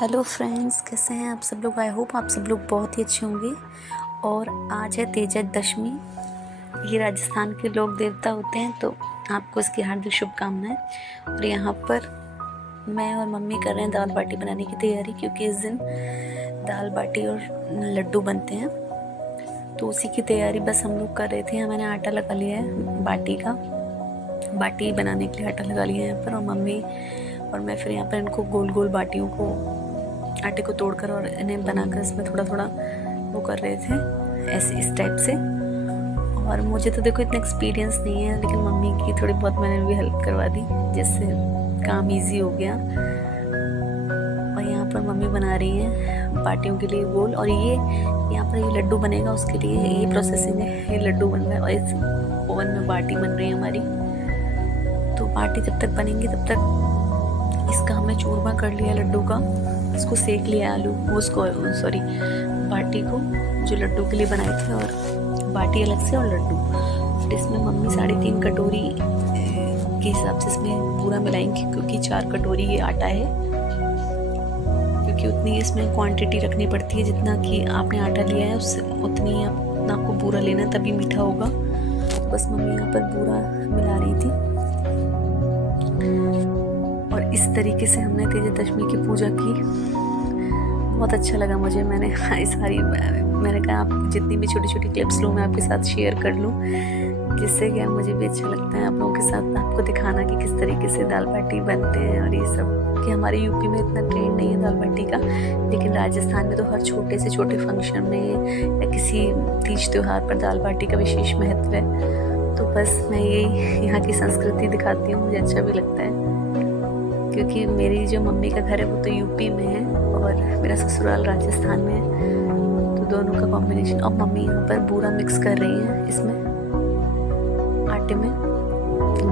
Hello friends, कैसे हैं आप सब लोग। आई होप आप सब लोग बहुत ही अच्छे होंगे। और आज है तेजा दशमी। ये राजस्थान के लोक देवता होते हैं, तो आपको इसकी हार्दिक शुभकामनाएं। और यहाँ पर मैं और मम्मी कर रहे हैं दाल बाटी बनाने की तैयारी, क्योंकि इस दिन दाल बाटी और लड्डू बनते हैं, तो उसी की तैयारी बस हम लोग कर रहे थे। मैंने आटा लगा लिया है बाटी बनाने के लिए आटा लगा लिया है यहाँ पर। और मम्मी और मैं फिर यहाँ पर इनको गोल गोल बाटियों को आटे को तोड़कर और इन्हें बनाकर इसमें थोड़ा थोड़ा वो कर रहे थे, ऐसे इस टाइप से। और मुझे तो देखो इतना एक्सपीरियंस नहीं है, लेकिन मम्मी की थोड़ी बहुत मैंने भी हेल्प करवा दी, जिससे काम इजी हो गया। और यहाँ पर मम्मी बना रही हैं बाटियों के लिए गोल। और ये यहाँ पर ये लड्डू बनेगा, उसके लिए ये प्रोसेसिंग है, ये लड्डू बन रहा है। और इस ओवन में बाटी बन रही है हमारी। तो बाटी जब तक बनेंगी तब तक इसका हमने चूरमा कर लिया लड्डू का, इसको सेक लिया बाटी को जो लड्डू के लिए बनाए थे, और बाटी अलग से और लड्डू। फिर इसमें मम्मी 3.5 कटोरी के हिसाब से इसमें पूरा मिलाएंगे, क्योंकि 4 कटोरी ये आटा है, क्योंकि उतनी इसमें क्वांटिटी रखनी पड़ती है जितना कि आपने आटा लिया है उससे उतनी ही आपको पूरा लेना है, तभी मीठा होगा। तो बस मम्मी यहाँ पर पूरा मिला रही थी। और इस तरीके से हमने तेजा दशमी की पूजा की। बहुत अच्छा लगा मुझे। मैंने कहा आप जितनी भी छोटी छोटी क्लिप्स लूँ मैं आपके साथ शेयर कर लूँ, जिससे कि मुझे भी अच्छा लगता है आप लोगों के साथ आपको दिखाना कि किस तरीके से दाल बाटी बनते हैं। और ये सब कि हमारे यूपी में इतना ट्रेंड नहीं है दाल बाटी का, लेकिन राजस्थान में तो हर छोटे से छोटे फंक्शन में या किसी तीज त्योहार पर दाल बाटी का विशेष महत्व है। तो बस मैं यही यहाँ की संस्कृति दिखाती हूँ, मुझे अच्छा भी लगता है, क्योंकि मेरी जो मम्मी का घर है वो तो यूपी में है और मेरा ससुराल राजस्थान में है, तो दोनों का कॉम्बिनेशन। और मम्मी यहाँ पर पूरा मिक्स कर रही है इसमें आटे में।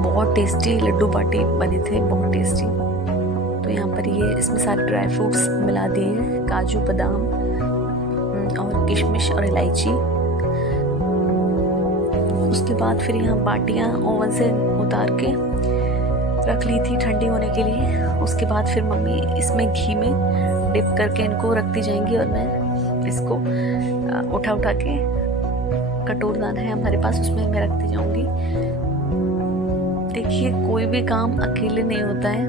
बहुत टेस्टी लड्डू बाटी बने थे, बहुत टेस्टी। तो यहाँ पर ये इसमें सारे ड्राई फ्रूट्स मिला दिए हैं, काजू बादाम और किशमिश और इलायची। उसके बाद फिर यहाँ बाटियाँ ओवन से उतार के रख ली थी ठंडी होने के लिए। उसके बाद फिर मम्मी इसमें घी में डिप करके इनको रखती जाएंगी, और मैं इसको उठा के कटोरदान है हमारे पास, उसमें मैं रखती जाऊंगी। देखिए कोई भी काम अकेले नहीं होता है,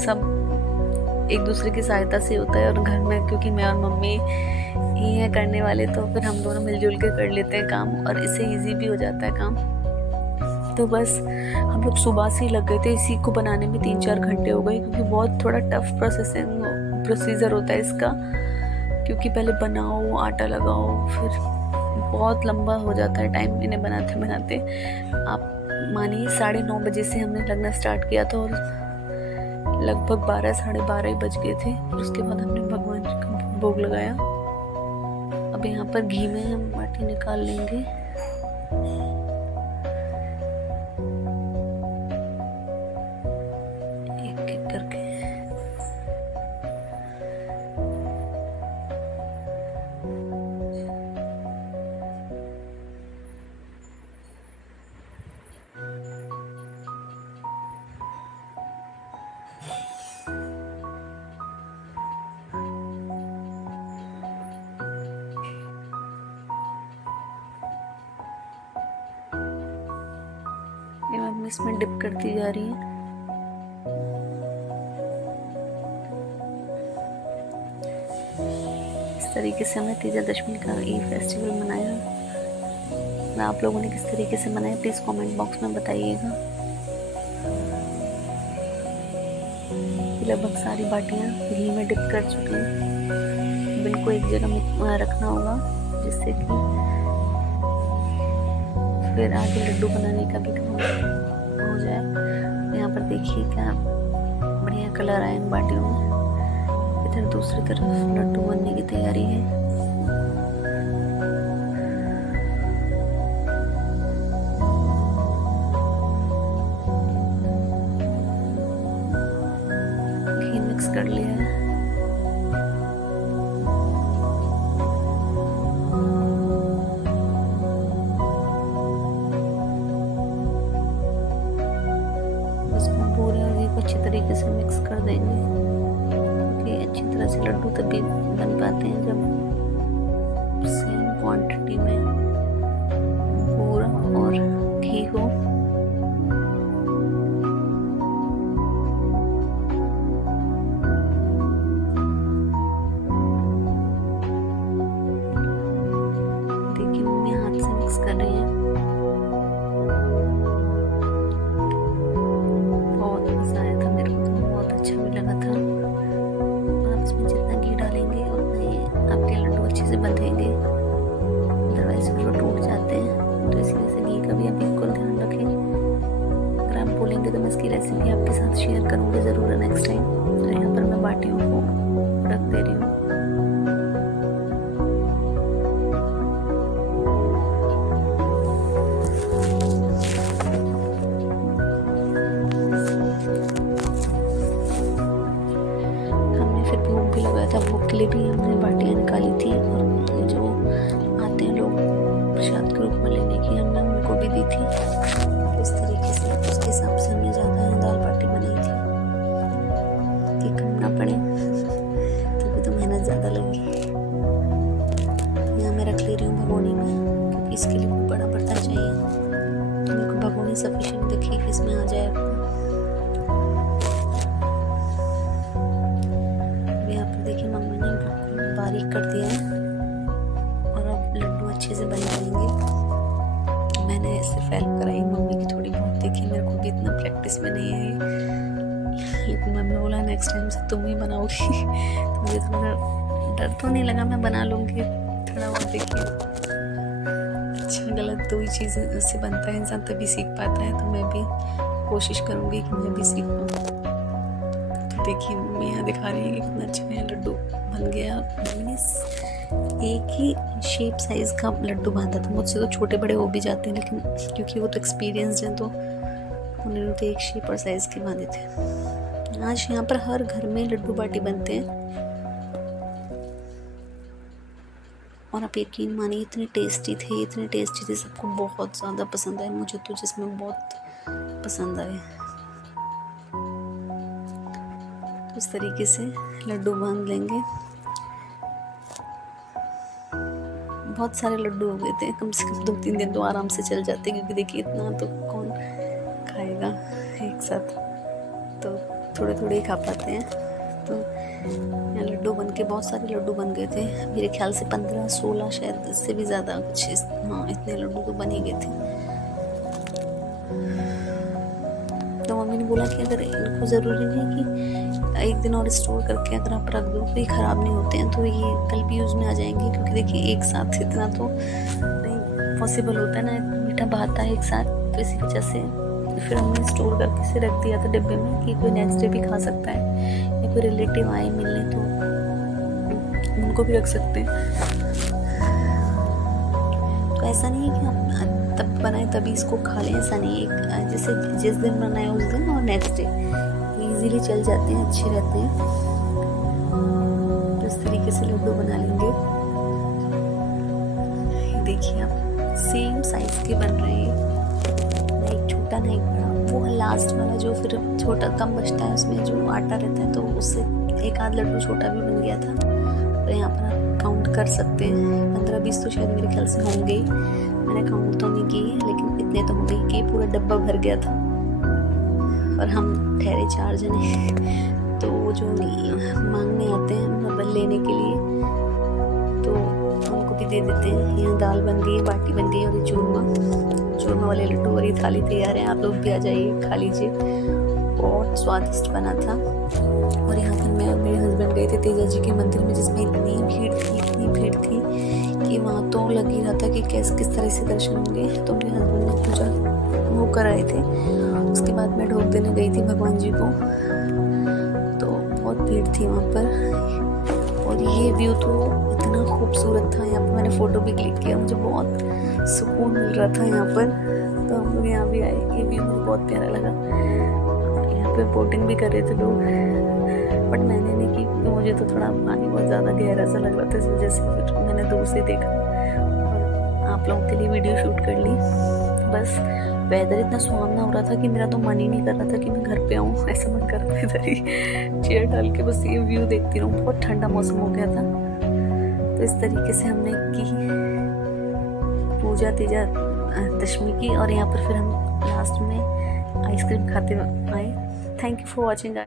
सब एक दूसरे की सहायता से होता है। और घर में क्योंकि मैं और मम्मी ही हैं करने वाले, तो फिर हम दोनों मिलजुल के कर लेते हैं काम, और इससे इजी भी हो जाता है काम। तो बस हम लोग सुबह से ही लग गए थे, इसी को बनाने में 3-4 घंटे हो गए, क्योंकि बहुत थोड़ा टफ प्रोसीजर होता है इसका, क्योंकि पहले बनाओ, आटा लगाओ, फिर बहुत लंबा हो जाता है टाइम इन्हें बनाते बनाते। आप मानिए 9:30 बजे से हमने लगना स्टार्ट किया था, और लगभग 12-12:30 ही बज गए थे। उसके बाद हमने भगवान जी का भोग लगाया। अब यहाँ पर घी में हम बाटी निकाल लेंगे। मम्मी इसमें डिप करती जा रही है। इस तरीके से हमने तेजा दशमी का ये फेस्टिवल मनाया। मैं आप लोगों ने किस तरीके से मनाया प्लीज़ कमेंट बॉक्स में बताइएगा। लगभग सारी बाटियाँ घी में डिप कर चुकी हैं। बिल्कुल एक जगह में रखना होगा, जिससे कि फिर आगे लड्डू बनाने का भी काम हो जाए। यहाँ पर देखिए क्या बढ़िया कलर आया इन बाटियों में। इधर दूसरी तरफ लड्डू बनने की तैयारी है। घी मिक्स कर लिया है। अच्छी तरीके से मिक्स कर देंगे, कि अच्छी तरह तरह से लड्डू तभी बन पाते हैं जब सेम क्वांटिटी में बूरा और घी हो। देखिए मम्मी हाथ से मिक्स कर रही है। बहुत मजा आया था मेरे को, तो बहुत अच्छा भी लगा था। आप इसमें जितना घी डालेंगे उतने आपके लड्डू अच्छे से बंधेंगे, अदरवाइज वो टूट जाते हैं। तो इसी वजह से घी का भी आप बिल्कुल ध्यान रखें। अगर आप बोलेंगे तो मैं इसकी रेसिपी आपके साथ शेयर करूँगी ज़रूर नेक्स्ट टाइम। तो यहाँ पर मैं बाटियों को रख दे रही हूँ। भोग भी लगाया था, भोग के लिए भी हमने बाटियाँ निकाली थी, और जो आते हैं लोग प्रसाद के रूप में लेने की हमने उनको भी दी थी। इस तरीके से उसके हिसाब से हमने ज़्यादा दाल बाटी बनाई थी कि कम ना पड़े, तभी तो मेहनत ज़्यादा लगी। यहाँ मैं रख ले रही हूँ भगोनी में, क्योंकि इसके लिए कोई बड़ा बर्तन चाहिए। तो मेरे को भगोनी सफिशिएंट दिखी कि इसमें आ जाए। देखिए मम्मी ने बिल्कुल बारीक कर दिया है और अब लड्डू अच्छे से बन जाएंगे। मैंने सिर्फ हेल्प कराई मम्मी की थोड़ी बहुत। देखिए मेरे को भी इतना प्रैक्टिस में नहीं है, लेकिन मम्मी बोला नेक्स्ट टाइम से तुम ही बनाओगी। तो मुझे थोड़ा डर तो नहीं लगा, मैं बना लूँगी थोड़ा बहुत। देखिए अच्छा गलत दो ही चीज़ें उससे बनता है इंसान, तभी सीख पाता है। तो मैं भी कोशिश करूँगी कि मैं भी सीख पाऊँ। देखिए मम्मी यहाँ दिखा रही है कि कितना अच्छा है लड्डू बन गया। मैंने एक ही शेप साइज़ का लड्डू बांधा था, मुझसे तो छोटे बड़े हो भी जाते हैं, लेकिन क्योंकि वो तो एक्सपीरियंस्ड हैं तो उन्होंने तो एक शेप और साइज़ के बांधे थे। आज यहाँ पर हर घर में लड्डू बाटी बनते हैं, और आप यकीन मानिए इतने टेस्टी थे, सबको बहुत ज़्यादा पसंद आए। मुझे तो जिसमें बहुत पसंद आए। इस तरीके से लड्डू बांध लेंगे। बहुत सारे लड्डू हो गए थे, कम से कम 2-3 दिन तो आराम से चल जाते, क्योंकि देखिए इतना तो कौन खाएगा एक साथ, तो थोड़े थोड़े ही खा पाते हैं। तो यहाँ लड्डू बन के बहुत सारे लड्डू बन गए थे, मेरे ख्याल से 15-16 शायद, इससे भी ज़्यादा कुछ। हाँ इतने लड्डू तो बन ही गए थे। तो मम्मी ने बोला कि अगर इनको ज़रूरी नहीं कि एक दिन और स्टोर करके अगर आप रख दो तो ये ख़राब नहीं होते हैं, तो ये कल भी यूज़ में आ जाएंगे। क्योंकि देखिए एक साथ इतना तो नहीं पॉसिबल होता है ना, मीठा बहाता है एक साथ। तो इसी वजह से फिर हमने स्टोर करके इसे रख दिया था डिब्बे में, कि कोई नेक्स्ट डे भी खा सकता है, या कोई रिलेटिव आए मिलने तो उनको भी रख सकते हैं। तो ऐसा नहीं है कि आप तब बनाए तभी इसको खा लें, ऐसा नहीं है। जैसे जिस दिन बनाए उस दिन और नेक्स्ट डे इजीली चल जाते हैं, अच्छे रहते हैं। तो इस तरीके से लड्डू बना लेंगे। देखिए आप सेम साइज के बन रहे हैं, ना एक छोटा ना एक बड़ा। वो लास्ट वाला जो फिर छोटा कम बचता है, उसमें जो आटा रहता है, तो उससे एक आध लड्डू छोटा भी बन गया था। तो यहाँ पर आप काउंट कर सकते हैं, 15-20 तो शायद मेरे ख्याल से होंगे। मैंने काउंट तो नहीं किए, लेकिन इतने तो होंगे कि पूरा डब्बा भर गया था। और हम ठहरे 4 जने, तो वो जो मांगने आते हैं मतलब लेने के लिए, तो उनको भी दे देते हैं। यहाँ दाल बन गई, बाटी बन गई, और ये चूरमा वाले लड्डू और ये थाली तैयार है। आप लोग भी आ जाइए, खा लीजिए। बहुत स्वादिष्ट बना था। और यहाँ पर मैं और मेरे हस्बैंड गए थे तेजा जी के मंदिर में, जिसमें इतनी भीड़ थी कि वहाँ तो लग ही रहा था कि किस तरह से दर्शन होंगे। तो मेरे हस्बैंड ने पूजा वो कराए थे, उसके बाद मैं ढोक देने गई थी भगवान जी को। तो बहुत भीड़ थी वहाँ पर, और ये व्यू तो इतना खूबसूरत था। यहाँ पर मैंने फ़ोटो भी क्लिक किया, मुझे बहुत सुकून मिल रहा था यहाँ पर। तो हम लोग यहाँ भी आए, ये व्यू मुझे बहुत प्यारा लगा। यहाँ पे बोटिंग भी कर रहे थे लोग, बट मैंने नहीं की, मुझे तो थोड़ा पानी बहुत ज़्यादा गहरा सा लग रहा था, इस वजह से फिर मैंने दूर से देखा और आप लोगों के लिए वीडियो शूट कर ली। बस वेदर इतना सुहावना हो रहा था कि मेरा तो मन ही नहीं कर रहा था कि मैं घर पे आऊँ। ऐसा मन कर रहा था इधर ही चेयर डाल के बस ये व्यू देखती रहूँ। बहुत ठंडा मौसम हो गया था। तो इस तरीके से हमने की पूजा तेजा दशमी की, और यहाँ पर फिर हम लास्ट में आइसक्रीम खाते आए। Thank you for watching.